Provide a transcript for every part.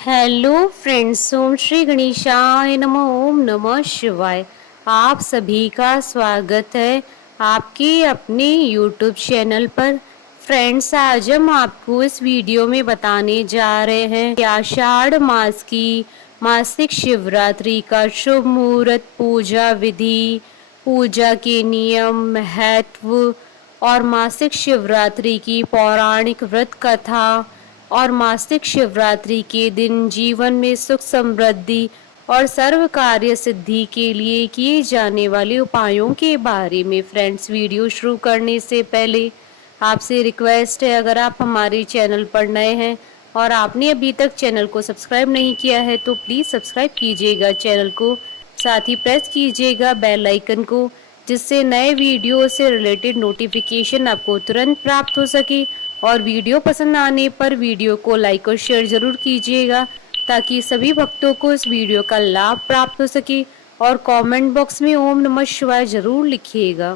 Hello friends, ओम श्री गणेशाय नमः। ओम नमः शिवाय। आप सभी का स्वागत है आपके अपने यूट्यूब चैनल पर। फ्रेंड्स, आज हम आपको इस वीडियो में बताने जा रहे हैं कि आषाढ़ मास की मासिक शिवरात्रि का शुभ मुहूर्त, पूजा विधि, पूजा के नियम, महत्व और मासिक शिवरात्रि की पौराणिक व्रत कथा और मासिक शिवरात्रि के दिन जीवन में सुख समृद्धि और सर्व कार्य सिद्धि के लिए किए जाने वाले उपायों के बारे में। फ्रेंड्स, वीडियो शुरू करने से पहले आपसे रिक्वेस्ट है, अगर आप हमारे चैनल पर नए हैं और आपने अभी तक चैनल को सब्सक्राइब नहीं किया है तो प्लीज़ सब्सक्राइब कीजिएगा चैनल को, साथ ही प्रेस कीजिएगा बेल आइकन को, जिससे नए वीडियो से रिलेटेड नोटिफिकेशन आपको तुरंत प्राप्त हो सके। और वीडियो पसंद आने पर वीडियो को लाइक और शेयर जरूर कीजिएगा ताकि सभी भक्तों को इस वीडियो का लाभ प्राप्त हो सके। और कमेंट बॉक्स में ओम नमः शिवाय जरूर लिखिएगा।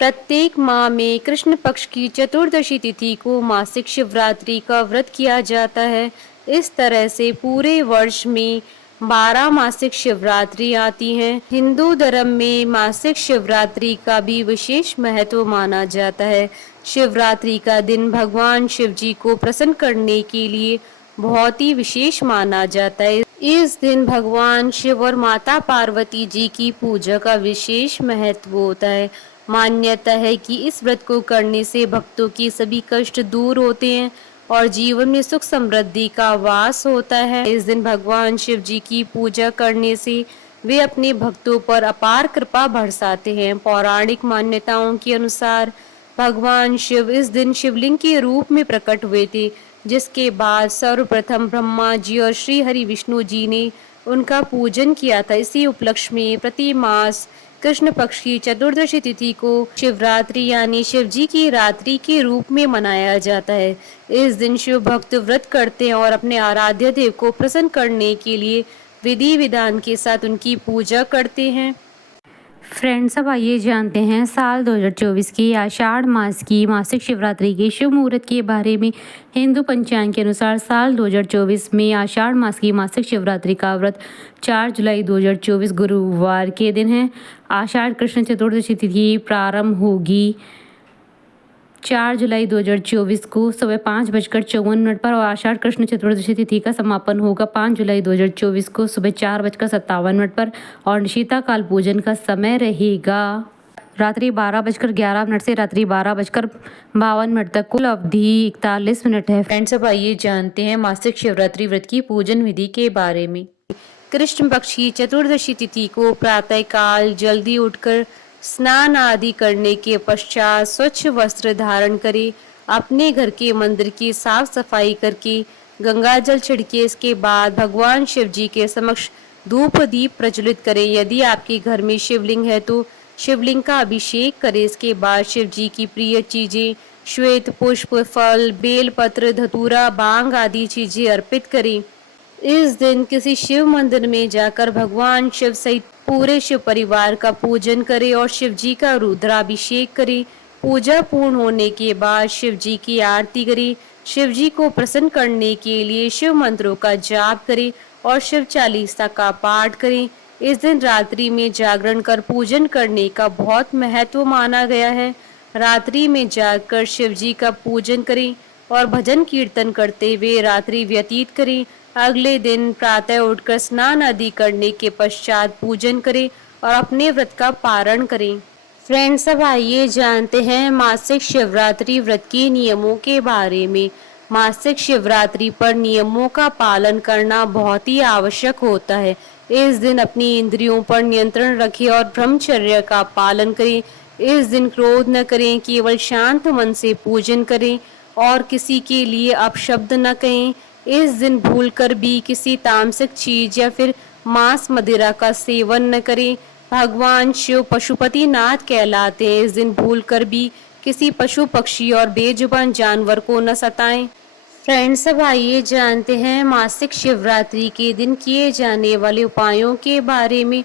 प्रत्येक माह में कृष्ण पक्ष की चतुर्दशी तिथि को मासिक शिवरात्रि का व्रत किया जाता है। इस तरह से पूरे वर्ष में 12 मासिक शिवरात्रि आती हैं। हिंदू धर्म में मासिक शिवरात्रि का भी विशेष महत्व माना जाता है। शिवरात्रि का दिन भगवान शिव जी को प्रसन्न करने के लिए बहुत ही विशेष माना जाता है। इस दिन भगवान शिव और माता पार्वती जी की पूजा का विशेष महत्व होता है। मान्यता है कि इस व्रत को करने से भक्तों के सभी कष्ट दूर होते हैं और जीवन में सुख समृद्धि का वास होता है। इस दिन भगवान शिव जी की पूजा करने से वे अपने भक्तों पर अपार कृपा बरसाते हैं। पौराणिक मान्यताओं के अनुसार भगवान शिव इस दिन शिवलिंग के रूप में प्रकट हुए थे, जिसके बाद सर्वप्रथम ब्रह्मा जी और श्री हरि विष्णु जी ने उनका पूजन किया था। इसी उपलक्ष्य में प्रति मास कृष्ण पक्ष की चतुर्दशी तिथि को शिवरात्रि यानी शिव जी की रात्रि के रूप में मनाया जाता है। इस दिन शिव भक्त व्रत करते हैं और अपने आराध्य देव को प्रसन्न करने के लिए विधि विधान के साथ उनकी पूजा करते हैं। फ्रेंड्स, अब आइए जानते हैं साल 2024 की आषाढ़ मास की मासिक शिवरात्रि के शुभ मुहूर्त के बारे में। हिंदू पंचांग के अनुसार साल 2024 में आषाढ़ मास की मासिक शिवरात्रि का व्रत 4 जुलाई 2024 गुरुवार के दिन है। आषाढ़ कृष्ण चतुर्दशी तिथि प्रारंभ होगी 4 जुलाई 2024 को सुबह 5:54 पर और आषाढ़ कृष्ण चतुर्दशी तिथि का समापन होगा 5 जुलाई 2024 को सुबह 4:57 पर और शीताकाल पूजन का समय रहेगा रात्रि 12:11 से रात्रि 12:52 तक। कुल अवधि 41 मिनट है। फ्रेंड्स, अब आइए जानते हैं मासिक शिवरात्रि व्रत की पूजन विधि के बारे में। कृष्ण पक्ष की चतुर्दशी तिथि को प्रातः काल जल्दी उठकर स्नान आदि करने के पश्चात स्वच्छ वस्त्र धारण करें। अपने घर के मंदिर की साफ सफाई करके गंगा जल छिड़के। इसके बाद भगवान शिव जी के समक्ष धूप दीप प्रज्वलित करें। यदि आपके घर में शिवलिंग है तो शिवलिंग का अभिषेक करें। इसके बाद शिव जी की प्रिय चीजें श्वेत पुष्प, फल, बेलपत्र, धतूरा, भांग आदि चीजें अर्पित करें। इस दिन किसी शिव मंदिर में जाकर भगवान शिव सहित पूरे शिव परिवार का पूजन करें और शिव जी का रुद्राभिषेक करें। पूजा पूर्ण होने के बाद शिव जी की आरती करें। शिव जी को प्रसन्न करने के लिए शिव मंत्रों का जाप करें और शिव चालीसा का पाठ करें। इस दिन रात्रि में जागरण कर पूजन करने का बहुत महत्व माना गया है। रात्रि में जागकर शिव जी का पूजन करें और भजन कीर्तन करते हुए रात्रि व्यतीत करें। अगले दिन प्रातः उठकर स्नान आदि करने के पश्चात पूजन करें और अपने व्रत का पारण करें। फ्रेंड्स, अब आइए जानते हैं मासिक शिवरात्रि व्रत के नियमों के बारे में। मासिक शिवरात्रि पर नियमों का पालन करना बहुत ही आवश्यक होता है। इस दिन अपनी इंद्रियों पर नियंत्रण रखें और ब्रह्मचर्य का पालन करें। इस दिन क्रोध न करें, केवल शांत मन से पूजन करें और किसी के लिए अपशब्द न कहें। इस दिन भूलकर भी किसी तामसिक चीज या फिर मांस मदिरा का सेवन न करें। भगवान शिव पशुपति नाथ कहलाते हैं। इस दिन भूलकर भी किसी पशु पक्षी और बेजुबान जानवर को न सताएं। फ्रेंड्स, अब आइए जानते हैं मासिक शिवरात्रि के दिन किए जाने वाले उपायों के बारे में।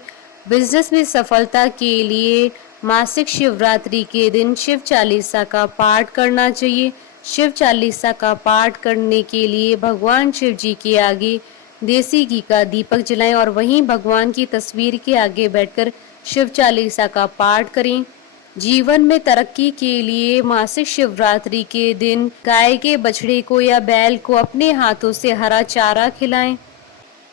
बिजनेस में सफलता के लिए मासिक शिवरात्रि के दिन शिव चालीसा का पाठ करना चाहिए। शिव चालीसा का पाठ करने के लिए भगवान शिव जी के आगे देसी घी का दीपक जलाएं और वहीं भगवान की तस्वीर के आगे बैठकर शिव चालीसा का पाठ करें। जीवन में तरक्की के लिए मासिक शिवरात्रि के दिन गाय के बछड़े को या बैल को अपने हाथों से हरा चारा खिलाएं।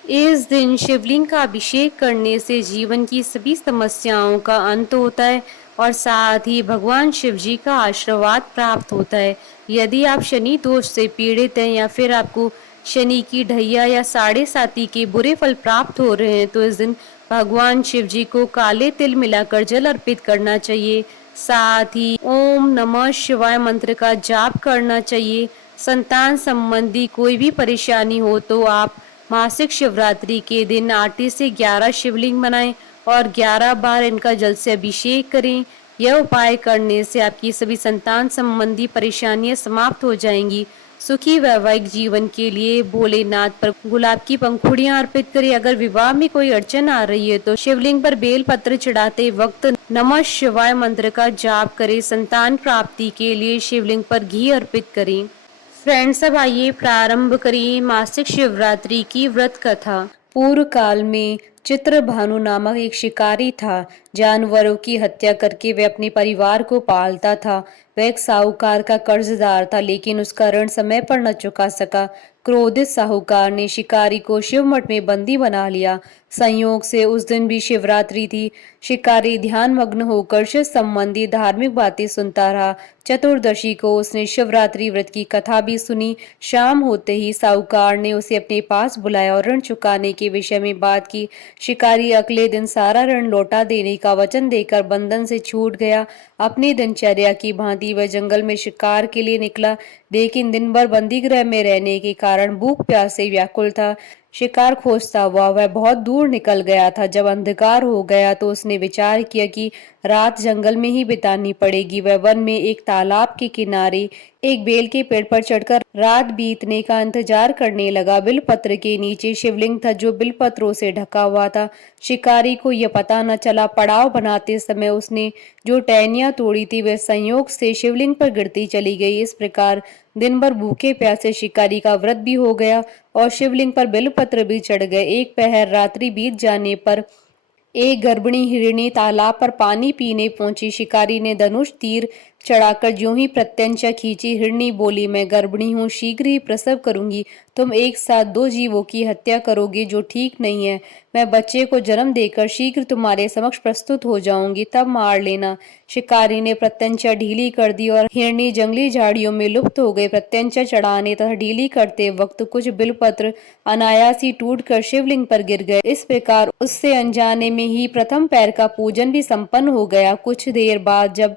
इस दिन शिवलिंग का अभिषेक करने से जीवन की सभी समस्याओं का अंत होता है और साथ ही भगवान शिव जी का आशीर्वाद प्राप्त होता है। यदि आप शनि दोष से पीड़ित हैं या फिर आपको शनि की ढैया या साढ़े साती के बुरे फल प्राप्त हो रहे हैं तो इस दिन भगवान शिव जी को काले तिल मिलाकर जल अर्पित करना चाहिए। साथ ही ओम नमः शिवाय मंत्र का जाप करना चाहिए। संतान संबंधी कोई भी परेशानी हो तो आप मासिक शिवरात्रि के दिन 8 से 11 शिवलिंग बनाएं और 11 बार इनका जल से अभिषेक करें। यह उपाय करने से आपकी सभी संतान संबंधी परेशानियां समाप्त हो जाएंगी। सुखी वैवाहिक जीवन के लिए भोलेनाथ पर गुलाब की पंखुड़ियां अर्पित करें। अगर विवाह में कोई अड़चन आ रही है तो शिवलिंग पर बेल पत्र चढ़ाते वक्त नमः शिवाय मंत्र का जाप करें। संतान प्राप्ति के लिए शिवलिंग पर घी अर्पित करें। फ्रेंड्स, अब आइए प्रारंभ करिए मासिक शिवरात्रि की व्रत कथा। पूर्व काल में चित्रभानु नामक एक शिकारी था। जानवरों की हत्या करके वह अपने परिवार को पालता था। वह एक साहूकार का कर्जदार था, लेकिन उसका ऋण समय पर न चुका सका। क्रोधित साहूकार ने शिकारी को शिव मठ में बंदी बना लिया। संयोग से उस दिन भी शिवरात्रि थी। शिकारी ध्यान मग्न होकर शिव संबंधी धार्मिक बातें सुनता रहा। चतुर्दशी को उसने शिवरात्रि व्रत की कथा भी सुनी। शाम होते ही साहूकार ने उसे अपने पास बुलाया और ऋण चुकाने के विषय में बात की। शिकारी अगले दिन सारा ऋण लौटा देने का वचन देकर बंधन से छूट गया। अपनी दिनचर्या की भांति वह जंगल में शिकार के लिए निकला, लेकिन दिन भर बंदीगृह में रहने के कारण भूख प्यास से व्याकुल था। शिकार खोजता हुआ वह बहुत दूर निकल गया था। जब अंधकार हो गया तो उसने विचार किया कि रात जंगल में ही बितानी पड़ेगी। वह वन में एक तालाब के किनारे एक बेल के पेड़ पर चढ़कर रात बीतने का इंतजार करने लगा। बिलपत्र के नीचे शिवलिंग था जो बिलपत्रों से ढका हुआ था। शिकारी को यह पता न चला। पड़ाव बनाते समय उसने जो टहनियां तोड़ी थी वह संयोग से शिवलिंग पर गिरती चली गई। इस प्रकार दिन भर भूखे प्यासे शिकारी का व्रत भी हो गया और शिवलिंग पर बेलपत्र भी चढ़ गए। एक पहर रात्रि बीत जाने पर एक गर्भिणी हिरणी तालाब पर पानी पीने पहुंची। शिकारी ने धनुष तीर चढ़ाकर ज्यों ही प्रत्यंचा खींची। हिरणी बोली, मैं गर्भिणी हूँ, शीघ्र ही प्रसव करूंगी। तुम एक साथ दो जीवों की हत्या करोगे जो ठीक नहीं है। मैं बच्चे को जन्म देकर शीघ्र तुम्हारे समक्ष प्रस्तुत हो जाऊंगी, तब मार लेना। शिकारी ने प्रत्यंचा ढीली कर दी और हिरणी जंगली झाड़ियों में लुप्त हो गई। प्रत्यंचा चढ़ाने तथा ढीली करते वक्त कुछ बिलपत्र अनायास ही टूटकर शिवलिंग पर गिर गए। इस प्रकार उससे अनजाने में ही प्रथम पैर का पूजन भी संपन्न हो गया। कुछ देर बाद जब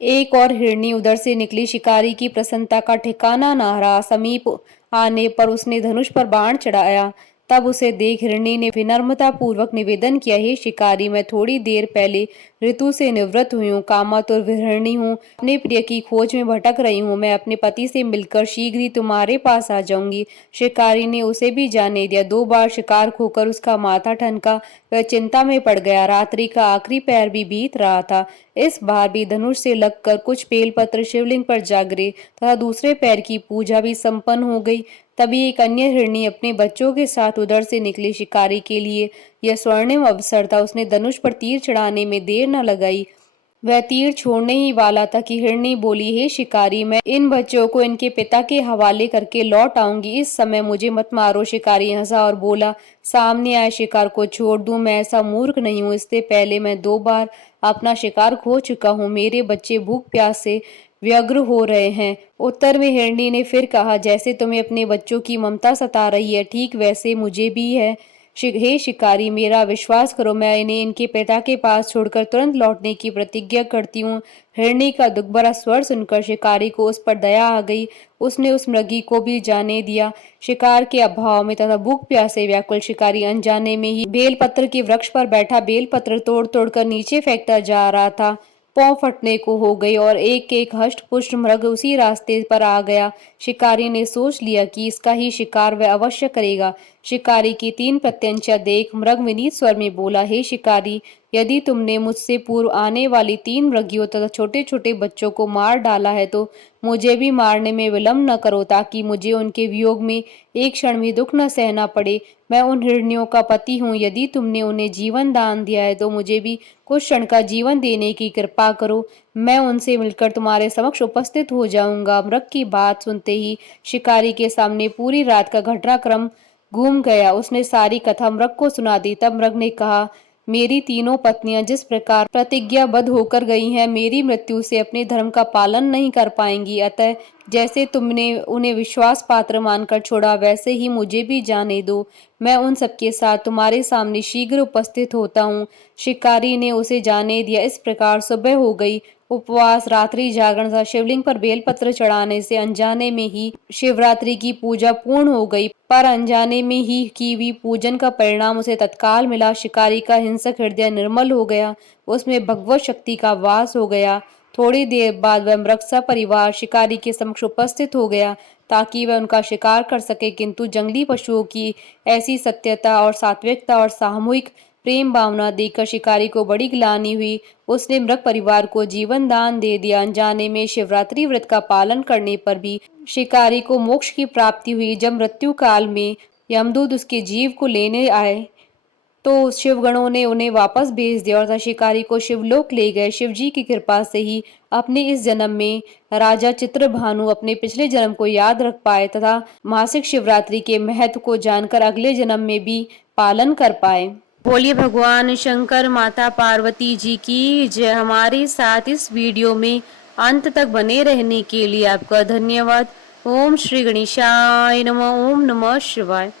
एक और हिरणी उधर से निकली, शिकारी की प्रसन्नता का ठिकाना न रहा। समीप आने पर उसने धनुष पर बाण चढ़ाया। तब उसे देख हिरणी ने विनम्रता पूर्वक निवेदन किया, हे शिकारी, मैं थोड़ी देर पहले ऋतु से निवृत्त हुई हूँ, कामातुर विहरणी हूँ, अपने प्रिय की खोज में भटक रही हूँ। मैं अपने पति से मिलकर शीघ्र ही तुम्हारे पास आ जाऊंगी। शिकारी ने उसे भी जाने दिया। 2 बार शिकार खोकर उसका माथा ठनका। वह चिंता में पड़ गया। रात्रि का आखिरी पैर भी बीत रहा था। इस बार भी धनुष से लगकर कुछ बेलपत्र शिवलिंग पर जा गिरे तथा दूसरे पैर की पूजा भी संपन्न हो गई। तभी एक अन्य हिरणी अपने बच्चों के साथ उधर से निकली। शिकारी के लिए यह स्वर्णिम अवसर था। उसने धनुष पर तीर चढ़ाने में देर न लगाई। वह तीर छोड़ने ही वाला था कि हिरणी बोली, हे शिकारी, मैं इन बच्चों को इनके पिता के हवाले करके लौट आऊंगी। इस समय मुझे मत मारो। शिकारी हंसा और बोला, सामने आए शिकार को छोड़ दूं? मैं ऐसा मूर्ख नहीं हूं। इससे पहले मैं 2 बार अपना शिकार खो चुका हूं। मेरे बच्चे भूख प्यास से व्यग्र हो रहे हैं। उत्तर में हिरणी ने फिर कहा, जैसे तुम्हें अपने बच्चों की ममता सता रही है, ठीक वैसे मुझे भी है। हे शिकारी, मेरा विश्वास करो, मैं इन्हें इनके पिता के पास छोड़कर तुरंत लौटने की प्रतिज्ञा करती हूँ। हिरणी का दुख भरा स्वर सुनकर शिकारी को उस पर दया आ गई। उसने उस मृगी को भी जाने दिया। शिकार के अभाव में तथा भूख प्यासे व्याकुल शिकारी अनजाने में ही बेलपत्र के वृक्ष पर बैठा बेलपत्र तोड़ तोड़कर नीचे फेंकता जा रहा था। पांव फटने को हो गई और एक एक हष्ट पुष्ट मृग उसी रास्ते पर आ गया। शिकारी ने सोच लिया कि इसका ही शिकार वह अवश्य करेगा। शिकारी की 3 प्रत्यंचा देख मृग विनीत स्वर में बोला, हे शिकारी, यदि तुमने मुझसे पूर्व आने वाली 3 मृगियों तथा छोटे-छोटे बच्चों को मार डाला है तो मुझे भी मारने में विलंब न करो, ताकि मुझे उनके वियोग में एक क्षण भी दुःख न सहना पड़े। मैं उन हिरनियों का पति हूँ, यदि तुमने उन्हें जीवन दान दिया है तो मुझे भी कुछ क्षण का जीवन देने की कृपा करो। मैं उनसे मिलकर तुम्हारे समक्ष उपस्थित हो जाऊँगा। मृग की बात सुनते ही शिकारी के सामने पूरी रात का घटनाक्रम घूम गया। उसने सारी कथा मृग को सुना दी। तब मृग ने कहा, मेरी तीनों पत्नियां जिस प्रकार प्रतिज्ञाबद्ध होकर गई हैं, मेरी मृत्यु से अपने धर्म का पालन नहीं कर पाएंगी। अतः जैसे तुमने उन्हें विश्वास पात्र मानकर छोड़ा, वैसे ही मुझे भी जाने दो। मैं उन सबके साथ तुम्हारे सामने शीघ्र उपस्थित होता हूँ। शिकारी ने उसे जाने दिया। इस प्रकार सुबह हो गई। उपवास, रात्रि जागरण तथा शिवलिंग पर बेलपत्र चढ़ाने से अनजाने में ही शिवरात्रि की पूजा पूर्ण हो गई। पर अनजाने में ही की हुई पूजन का परिणाम उसे तत्काल मिला। शिकारी का हिंसक हृदय निर्मल हो गया, उसमें भगवत शक्ति का वास हो गया। थोड़ी देर बाद वह मृग सपरिवार शिकारी के समक्ष उपस्थित हो गया, ताकि वह उनका शिकार कर सके। किंतु जंगली पशुओं की ऐसी सत्यता और सात्विकता और सामूहिक प्रेम भावना देखकर शिकारी को बड़ी ग्लानि हुई। उसने मृग परिवार को जीवन दान दे दिया। अनजाने में शिवरात्रि व्रत का पालन करने पर भी शिकारी को मोक्ष की प्राप्ति हुई। जब मृत्यु काल में यमदूत उसके जीव को लेने आए तो शिवगणों ने उन्हें वापस भेज दिया और शिकारी को शिवलोक ले गए। शिवजी की कृपा से ही अपने इस जन्म में राजा चित्रभानु अपने पिछले जन्म को याद रख पाए तथा मासिक शिवरात्रि के महत्व को जानकर अगले जन्म में भी पालन कर पाए। बोलिए भगवान शंकर माता पार्वती जी की जय। हमारे साथ इस वीडियो में अंत तक बने रहने के लिए आपका धन्यवाद। ओम श्री गणेशाय नमः। ओम नमः शिवाय।